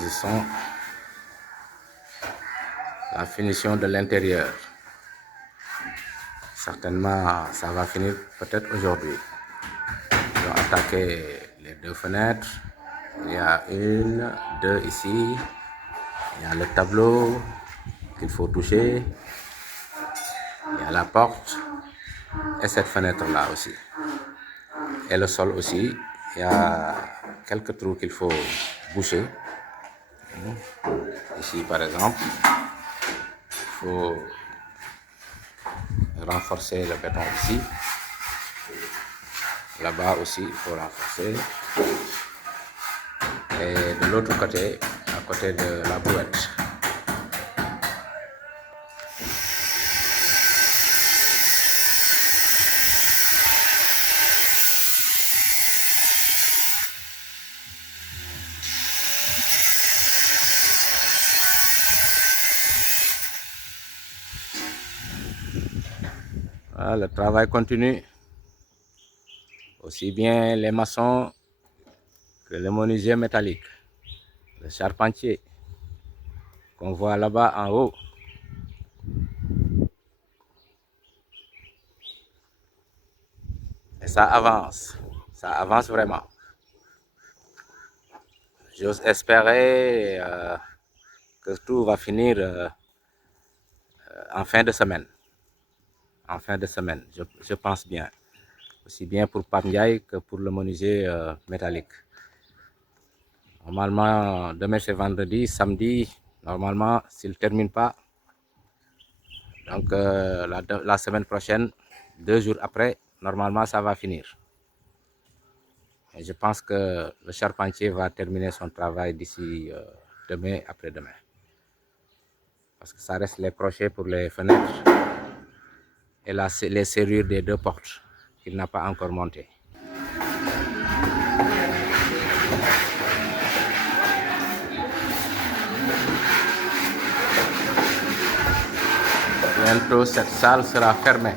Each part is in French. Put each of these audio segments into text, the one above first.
finissons la finition de l'intérieur. Certainement, ça va finir peut-être aujourd'hui. Ils vont attaquer les deux fenêtres. Il y a une, deux ici. Il y a le tableau qu'il faut toucher. Il y a la porte et cette fenêtre-là aussi. Et le sol aussi. Il y a quelques trous qu'il faut boucher. Ici, par exemple, il faut renforcer le béton ici. Là-bas aussi, il faut renforcer. Et de l'autre côté, à côté de la brouette. Voilà, le travail continue. Aussi bien les maçons que les menuisiers métalliques, le charpentier qu'on voit là-bas en haut. Et ça avance vraiment. J'ose espérer que tout va finir en fin de semaine. En fin de semaine, je pense bien. Aussi bien pour Pape Ndiaye que pour le menuisier métallique. Normalement, demain c'est vendredi, samedi, normalement, s'il ne termine pas, donc la semaine prochaine, 2 jours après, normalement ça va finir. Et je pense que le charpentier va terminer son travail d'ici demain, après-demain. Parce que ça reste les crochets pour les fenêtres et les serrures des deux portes qu'il n'a pas encore montées. Bientôt, cette salle sera fermée.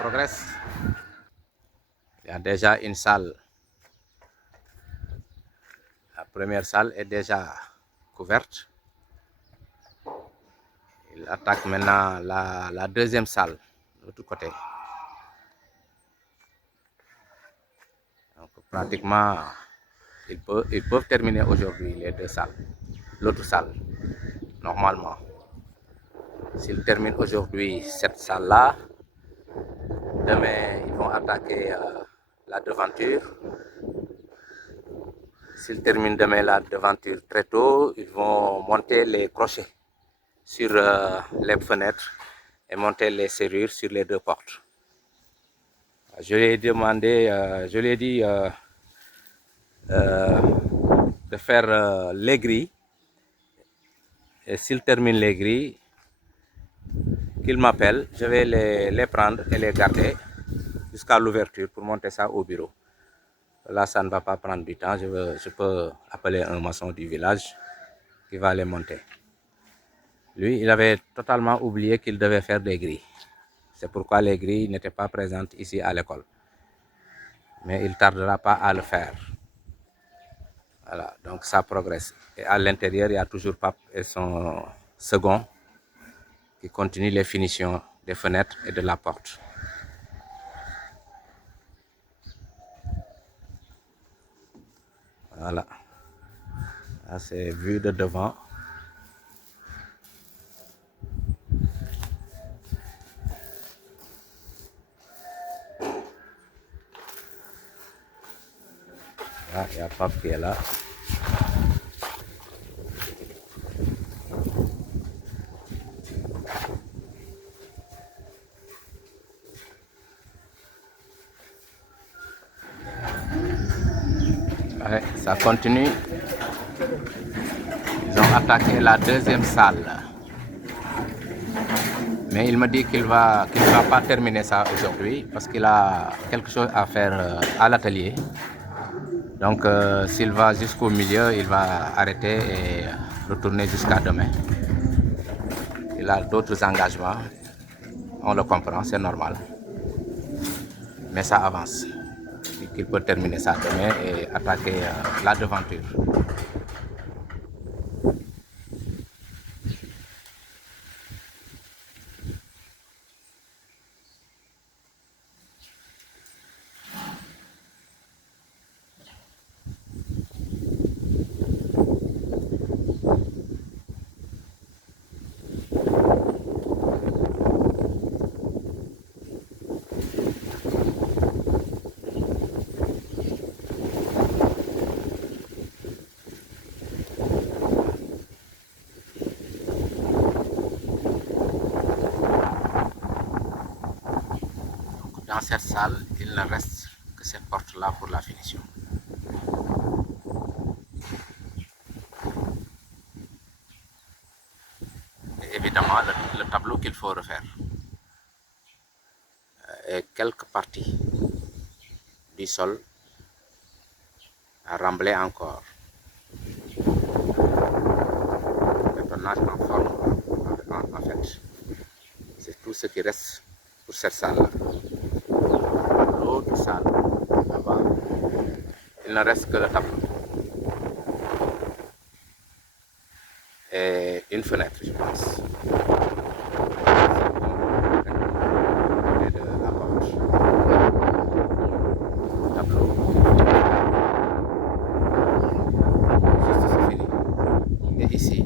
Progresse. Il y a déjà une salle. La première salle est déjà couverte. Il attaque maintenant la deuxième salle, de l'autre côté. Donc pratiquement, ils peuvent terminer aujourd'hui les deux salles. L'autre salle, normalement. S'ils terminent aujourd'hui cette salle-là, demain, ils vont attaquer la devanture. S'ils terminent demain la devanture très tôt, ils vont monter les crochets sur les fenêtres et monter les serrures sur les deux portes. Je lui ai demandé, je lui ai dit de faire les grilles. Et s'il termine les grilles, qu'il m'appelle, je vais les prendre et les garder jusqu'à l'ouverture pour monter ça au bureau. Là, ça ne va pas prendre du temps. Je peux appeler un maçon du village qui va les monter. Lui, il avait totalement oublié qu'il devait faire des grilles. C'est pourquoi les grilles n'étaient pas présentes ici à l'école. Mais il ne tardera pas à le faire. Voilà, donc ça progresse. Et à l'intérieur, il y a toujours Pape et son second qui continuent les finitions des fenêtres et de la porte. Voilà. Là, c'est vu de devant. Là, il y a Pape qui est là. Ouais, ça continue. Ils ont attaqué la deuxième salle. Mais il me dit qu'il va pas terminer ça aujourd'hui parce qu'il a quelque chose à faire à l'atelier. Donc s'il va jusqu'au milieu, il va arrêter et retourner jusqu'à demain. Il a d'autres engagements. On le comprend, c'est normal. Mais ça avance. Qu'il peut terminer ça demain et attaquer la devanture. Dans cette salle, il ne reste que cette porte-là pour la finition. Et évidemment, le tableau qu'il faut refaire. Et quelques parties du sol à rembler encore. Bétonnage en forme, en fait. C'est tout ce qui reste pour cette salle-là. L'autre salle, là-bas, il ne reste que le tableau. Et une fenêtre, je pense. De la porte. Tableau. Juste c'est fini. Et ici,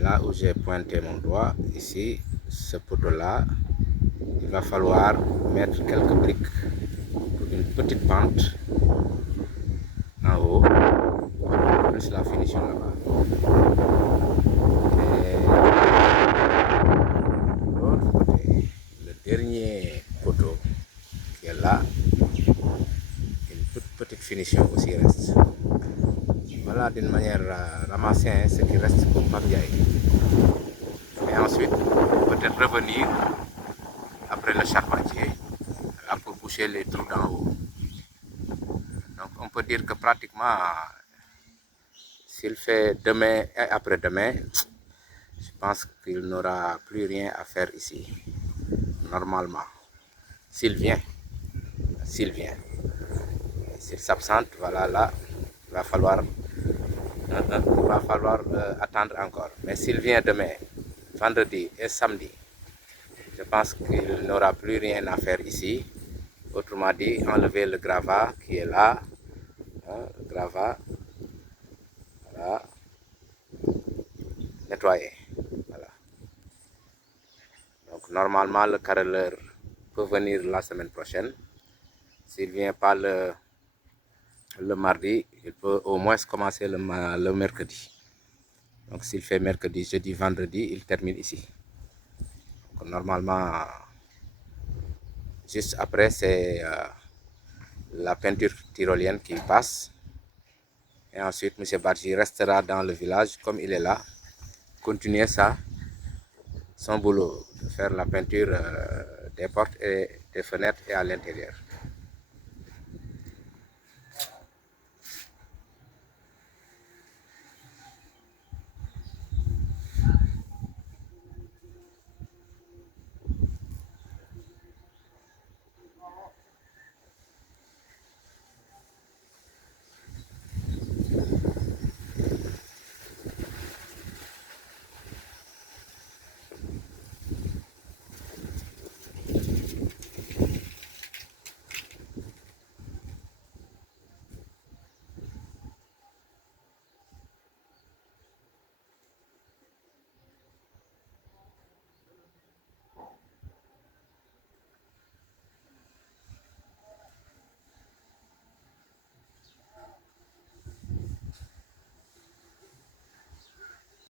là où j'ai pointé mon doigt, ici, ce poteau-là, il va falloir mettre quelques briques pour une petite pente en haut, plus la finition là-bas. Et l'autre côté, le dernier poteau qui est là, une toute petite finition aussi reste. Voilà d'une manière ramassée ce qui reste pour Papiaï. Et ensuite, peut-être revenir après le charpentier là, pour boucher les trous d'en haut. Donc on peut dire que pratiquement, s'il fait demain et après-demain, je pense qu'il n'aura plus rien à faire ici, normalement. S'il vient. S'il s'absente, voilà, là, il va falloir attendre encore. Mais s'il vient demain, vendredi et samedi, je pense qu'il n'aura plus rien à faire ici. Autrement dit, enlever le gravat qui est là, le gravat, voilà, nettoyer. Voilà. Donc normalement, le carreleur peut venir la semaine prochaine. S'il ne vient pas le mardi, il peut au moins commencer le mercredi. Donc s'il fait mercredi, jeudi, vendredi, il termine ici. Donc, normalement, juste après, c'est la peinture tyrolienne qui passe. Et ensuite, M. Badji restera dans le village comme il est là, continuer son boulot, de faire la peinture des portes et des fenêtres et à l'intérieur.